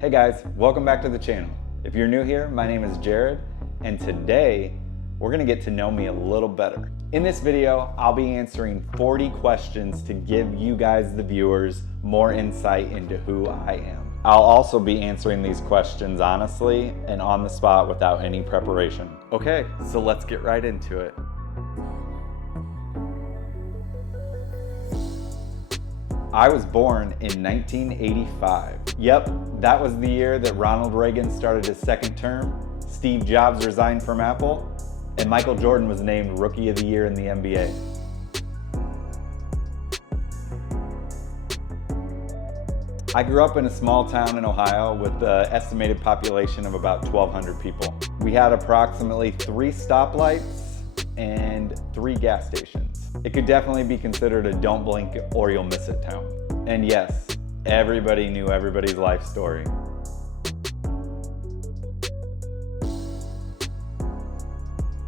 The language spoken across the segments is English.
Hey guys, welcome back to the channel. If you're new here, my name is Jared, and today we're gonna get to know me a little better. In this video, I'll be answering 40 questions to give you guys, the viewers, more insight into who I am. I'll also be answering these questions honestly and on the spot without any preparation. Okay, so let's get right into it. I was born in 1985. Yep, that was the year that Ronald Reagan started his second term, Steve Jobs resigned from Apple, and Michael Jordan was named Rookie of the Year in the NBA. I grew up in a small town in Ohio with an estimated population of about 1,200 people. We had approximately 3 stoplights and 3 gas stations. It could definitely be considered a don't blink or you'll miss it town. And yes, everybody knew everybody's life story.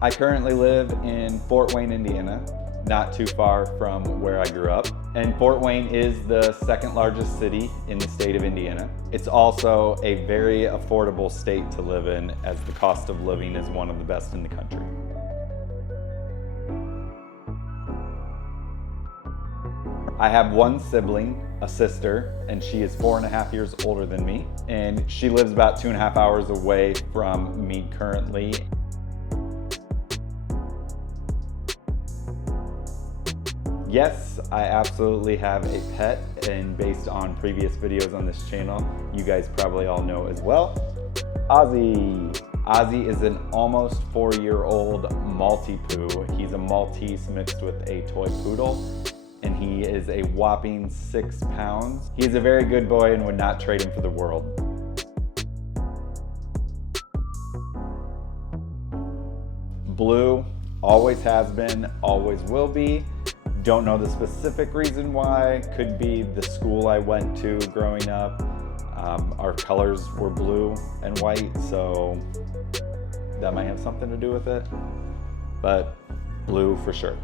I currently live in Fort Wayne, Indiana, not too far from where I grew up. And Fort Wayne is the second largest city in the state of Indiana. It's also a very affordable state to live in, as the cost of living is one of the best in the country. I have one sibling, a sister, and she is 4.5 years older than me. And she lives about 2.5 hours away from me currently. Yes, I absolutely have a pet, and based on previous videos on this channel, you guys probably all know as well, Ozzy. Ozzy is an almost 4-year-old Maltipoo. He's a Maltese mixed with a toy poodle, and he is a whopping 6 pounds. He is a very good boy and would not trade him for the world. Blue, always has been, always will be. Don't know the specific reason why. Could be the school I went to growing up. Our colors were blue and white, so that might have something to do with it. But blue for sure.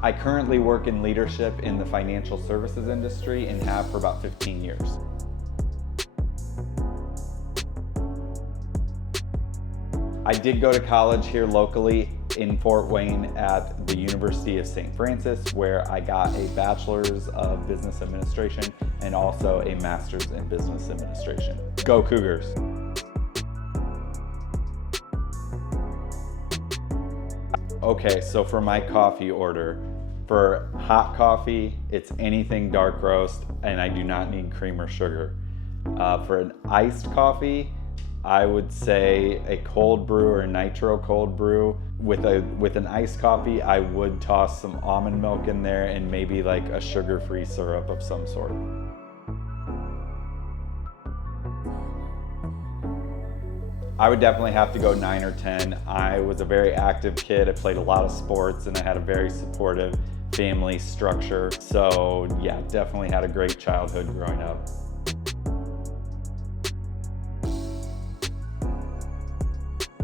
I currently work in leadership in the financial services industry and have for about 15 years. I did go to college here locally in Fort Wayne at the University of St. Francis, where I got a bachelor's of business administration and also a master's in business administration. Go Cougars! Okay, so for my coffee order, for hot coffee, it's anything dark roast, and I do not need cream or sugar. For an iced coffee, I would say a cold brew or a nitro cold brew. With an iced coffee, I would toss some almond milk in there and maybe like a sugar-free syrup of some sort. I would definitely have to go 9 or 10. I was a very active kid. I played a lot of sports and I had a very supportive family structure. So yeah, definitely had a great childhood growing up.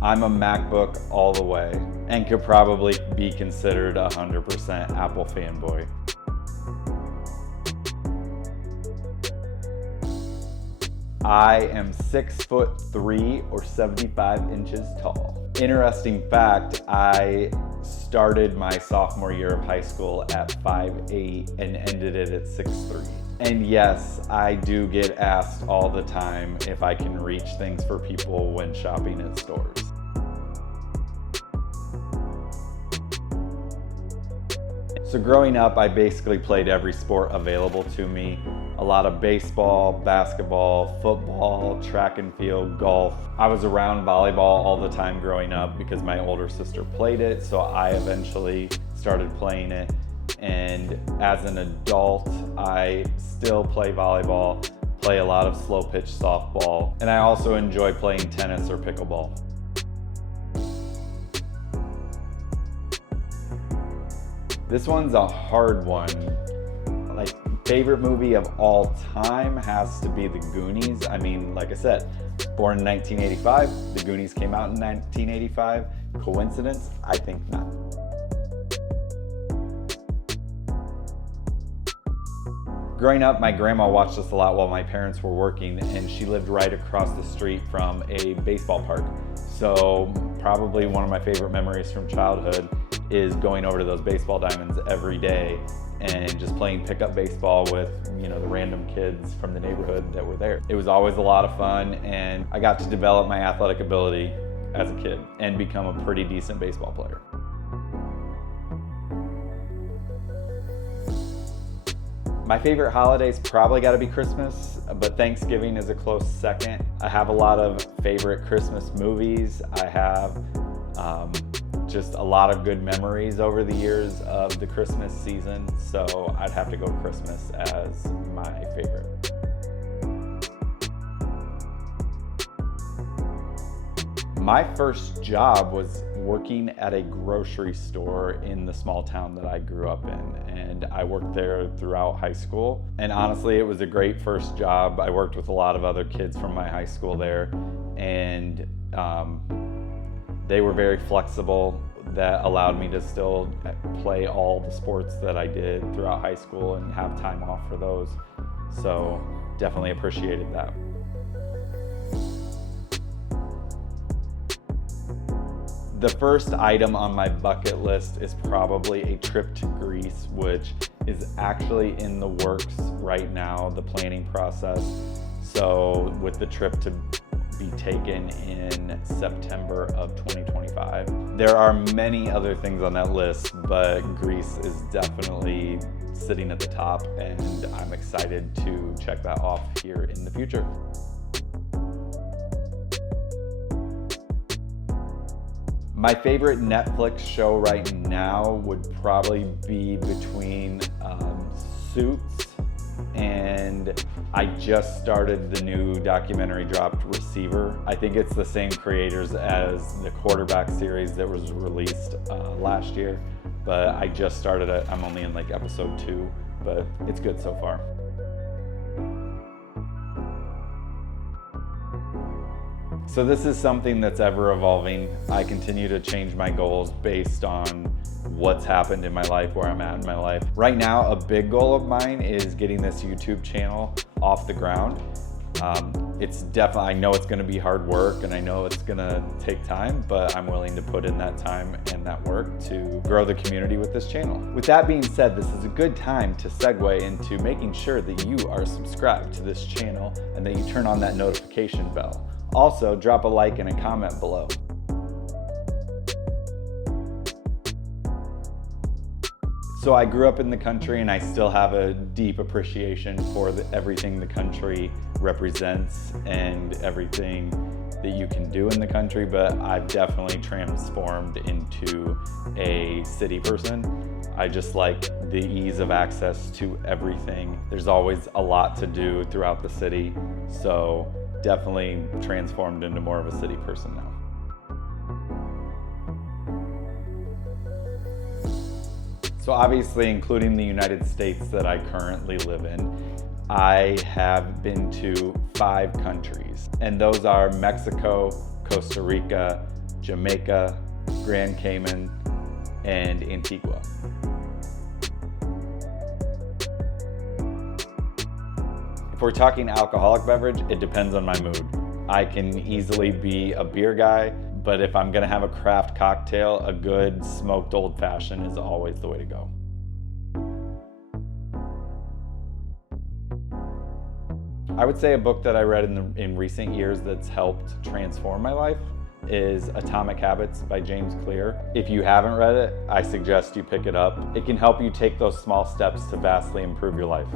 I'm a MacBook all the way and could probably be considered 100% Apple fanboy. I am 6'3" or 75 inches tall. Interesting fact, I started my sophomore year of high school at 5'8" and ended it at 6'3". And yes, I do get asked all the time if I can reach things for people when shopping at stores. So growing up, I basically played every sport available to me. A lot of baseball, basketball, football, track and field, golf. I was around volleyball all the time growing up because my older sister played it, so I eventually started playing it. And as an adult, I still play volleyball, play a lot of slow pitch softball, and I also enjoy playing tennis or pickleball. This one's a hard one. Like, favorite movie of all time has to be The Goonies. I mean, like I said, born in 1985, The Goonies came out in 1985. Coincidence? I think not. Growing up, my grandma watched us a lot while my parents were working, and she lived right across the street from a baseball park. So probably one of my favorite memories from childhood is going over to those baseball diamonds every day and just playing pickup baseball with, you know, the random kids from the neighborhood that were there. It was always a lot of fun, and I got to develop my athletic ability as a kid and become a pretty decent baseball player. My favorite holiday's probably gotta be Christmas, but Thanksgiving is a close second. I have a lot of favorite Christmas movies. I have just a lot of good memories over the years of the Christmas season, so I'd have to go Christmas as my favorite. My first job was working at a grocery store in the small town that I grew up in, and I worked there throughout high school. And honestly, it was a great first job. I worked with a lot of other kids from my high school there, and they were very flexible. That allowed me to still play all the sports that I did throughout high school and have time off for those. So definitely appreciated that. The first item on my bucket list is probably a trip to Greece, which is actually in the works right now, the planning process. So with the trip to be taken in September of 2025. There are many other things on that list, but Greece is definitely sitting at the top, and I'm excited to check that off here in the future. My favorite Netflix show right now would probably be between Suits, and I just started the new documentary dropped, Receiver. I think it's the same creators as the Quarterback series that was released last year, but I just started it. I'm only in like episode 2, but it's good so far. So this is something that's ever evolving. I continue to change my goals based on what's happened in my life, where I'm at in my life. Right now, a big goal of mine is getting this YouTube channel off the ground. It's definitely, I know it's gonna be hard work, and I know it's gonna take time, but I'm willing to put in that time and that work to grow the community with this channel. With that being said, this is a good time to segue into making sure that you are subscribed to this channel and that you turn on that notification bell. Also, drop a like and a comment below. So I grew up in the country, and I still have a deep appreciation for everything the country represents and everything that you can do in the country, but I've definitely transformed into a city person. I just like the ease of access to everything. There's always a lot to do throughout the city, so definitely transformed into more of a city person now. So obviously, including the United States that I currently live in, I have been to 5 countries, and those are Mexico, Costa Rica, Jamaica, Grand Cayman, and Antigua. If we're talking alcoholic beverage, it depends on my mood. I can easily be a beer guy, but if I'm gonna have a craft cocktail, a good smoked old fashioned is always the way to go. I would say a book that I read in recent years that's helped transform my life is Atomic Habits by James Clear. If you haven't read it, I suggest you pick it up. It can help you take those small steps to vastly improve your life.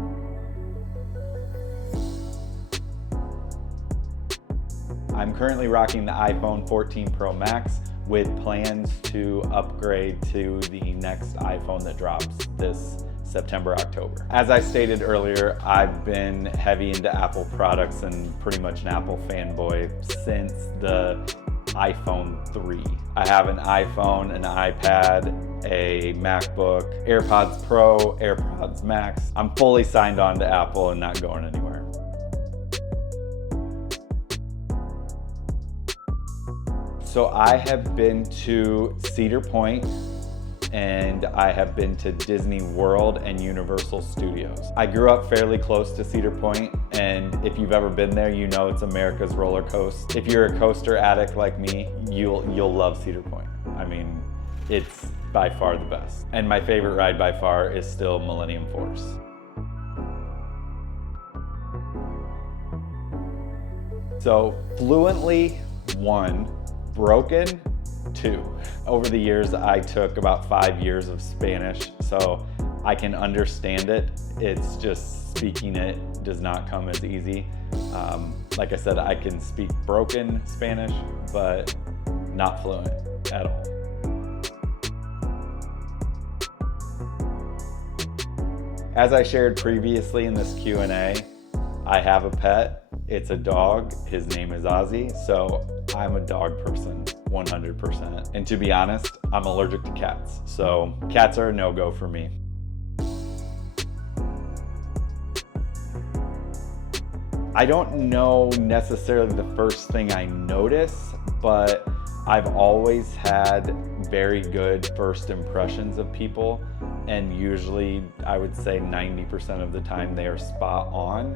I'm currently rocking the iPhone 14 Pro Max with plans to upgrade to the next iPhone that drops this September, October. As I stated earlier, I've been heavy into Apple products and pretty much an Apple fanboy since the iPhone 3. I have an iPhone, an iPad, a MacBook, AirPods Pro, AirPods Max. I'm fully signed on to Apple and not going anywhere. So I have been to Cedar Point, and I have been to Disney World and Universal Studios. I grew up fairly close to Cedar Point, and if you've ever been there, you know it's America's roller coaster. If you're a coaster addict like me, you'll love Cedar Point. I mean, it's by far the best. And my favorite ride by far is still Millennium Force. So fluently, 1, broken, 2. Over the years, I took about 5 years of Spanish, so I can understand it. It's just speaking it does not come as easy. Like I said, I can speak broken Spanish, but not fluent at all. As I shared previously in this Q&A, I have a pet. It's a dog. His name is Ozzy, so I'm a dog person, 100%. And to be honest, I'm allergic to cats, so cats are a no-go for me. I don't know necessarily the first thing I notice, but I've always had very good first impressions of people, and usually I would say 90% of the time they are spot on.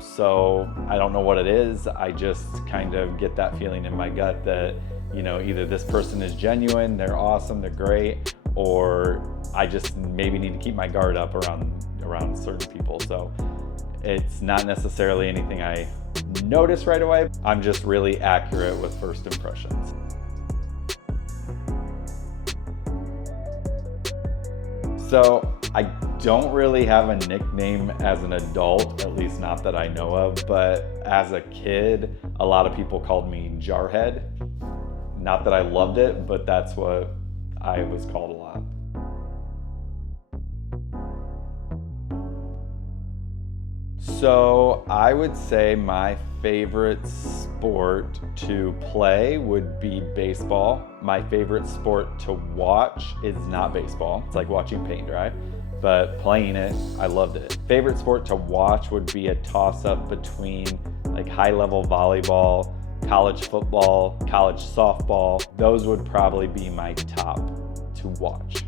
So I don't know what it is. I just kind of get that feeling in my gut that, you know, either this person is genuine, they're awesome, they're great, or I just maybe need to keep my guard up around certain people. So it's not necessarily anything I notice right away. I'm just really accurate with first impressions. So I don't really have a nickname as an adult, at least not that I know of, but as a kid, a lot of people called me Jarhead. Not that I loved it, but that's what I was called a lot. So I would say my favorite sport to play would be baseball. My favorite sport to watch is not baseball. It's like watching paint dry, but playing it, I loved it. Favorite sport to watch would be a toss-up between like high-level volleyball, college football, college softball. Those would probably be my top to watch.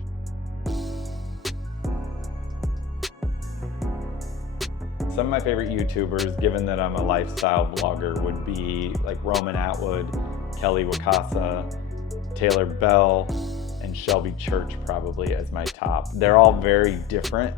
Some of my favorite YouTubers, given that I'm a lifestyle vlogger, would be like Roman Atwood, Kelly Wakasa, Taylor Bell, and Shelby Church probably as my top. They're all very different,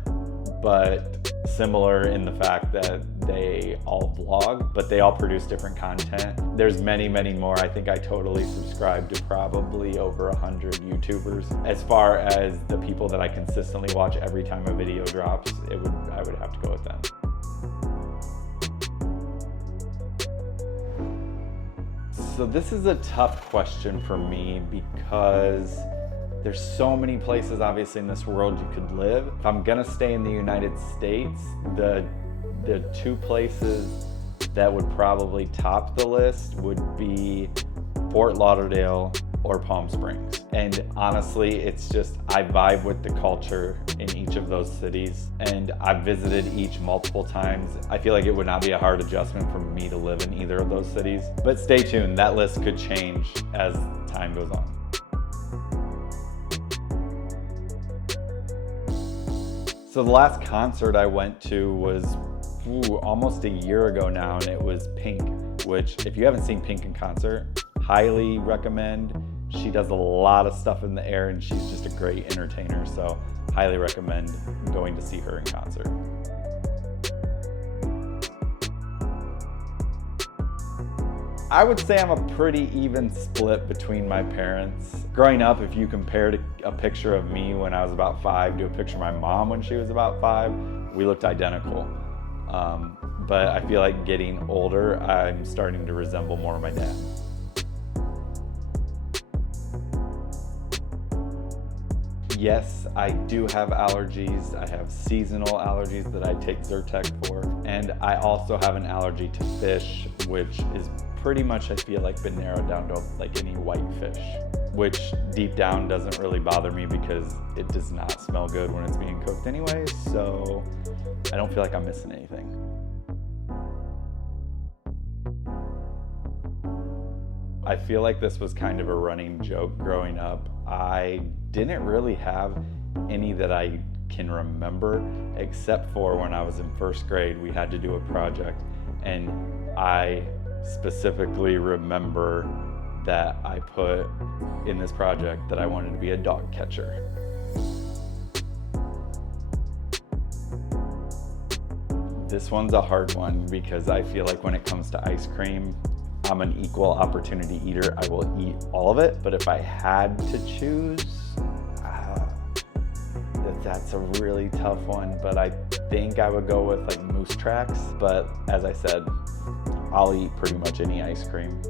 but similar in the fact that they all vlog, but they all produce different content. There's many, many more. I think I totally subscribe to probably over 100 YouTubers. As far as the people that I consistently watch every time a video drops, I would have to go with them. So this is a tough question for me because there's so many places obviously in this world you could live. If I'm gonna stay in the United States, the 2 places that would probably top the list would be Fort Lauderdale or Palm Springs. And honestly, it's just, I vibe with the culture in each of those cities, and I've visited each multiple times. I feel like it would not be a hard adjustment for me to live in either of those cities. But stay tuned, that list could change as time goes on. So the last concert I went to was almost a year ago now, and it was Pink, which if you haven't seen Pink in concert, highly recommend. She does a lot of stuff in the air and she's just a great entertainer, so highly recommend going to see her in concert. I would say I'm a pretty even split between my parents. Growing up, if you compared a picture of me when I was about 5 to a picture of my mom when she was about 5, we looked identical. But I feel like getting older, I'm starting to resemble more of my dad. Yes, I do have allergies. I have seasonal allergies that I take Zyrtec for. And I also have an allergy to fish, which is pretty much, I feel like, been narrowed down to like any white fish, which deep down doesn't really bother me because it does not smell good when it's being cooked anyway. So I don't feel like I'm missing anything. I feel like this was kind of a running joke growing up. I didn't really have any that I can remember, except for when I was in first grade, we had to do a project, and I specifically remember that I put in this project that I wanted to be a dog catcher. This one's a hard one because I feel like when it comes to ice cream, I'm an equal opportunity eater. I will eat all of it, but if I had to choose, that's a really tough one, but I think I would go with like Moose Tracks. But as I said, I'll eat pretty much any ice cream.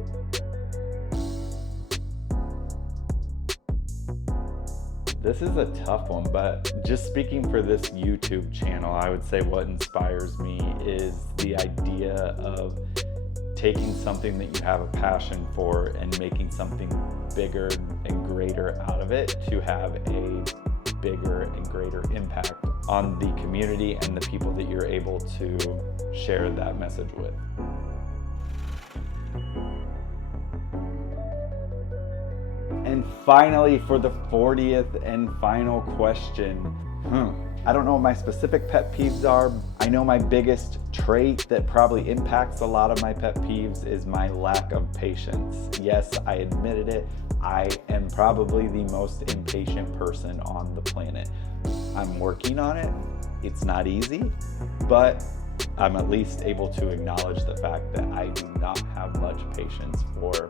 This is a tough one, but just speaking for this YouTube channel, I would say what inspires me is the idea of taking something that you have a passion for and making something bigger and greater out of it to have a bigger and greater impact on the community and the people that you're able to share that message with. And finally, for the 40th and final question, I don't know what my specific pet peeves are. I know my biggest trait that probably impacts a lot of my pet peeves is my lack of patience. Yes, I admitted it. I am probably the most impatient person on the planet. I'm working on it. It's not easy, but I'm at least able to acknowledge the fact that I do not have much patience for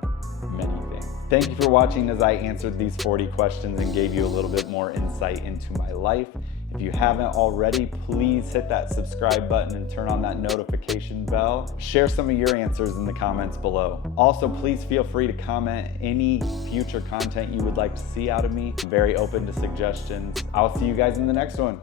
many things. Thank you for watching as I answered these 40 questions and gave you a little bit more insight into my life. If you haven't already, please hit that subscribe button and turn on that notification bell. Share some of your answers in the comments below. Also, please feel free to comment any future content you would like to see out of me. I'm very open to suggestions. I'll see you guys in the next one.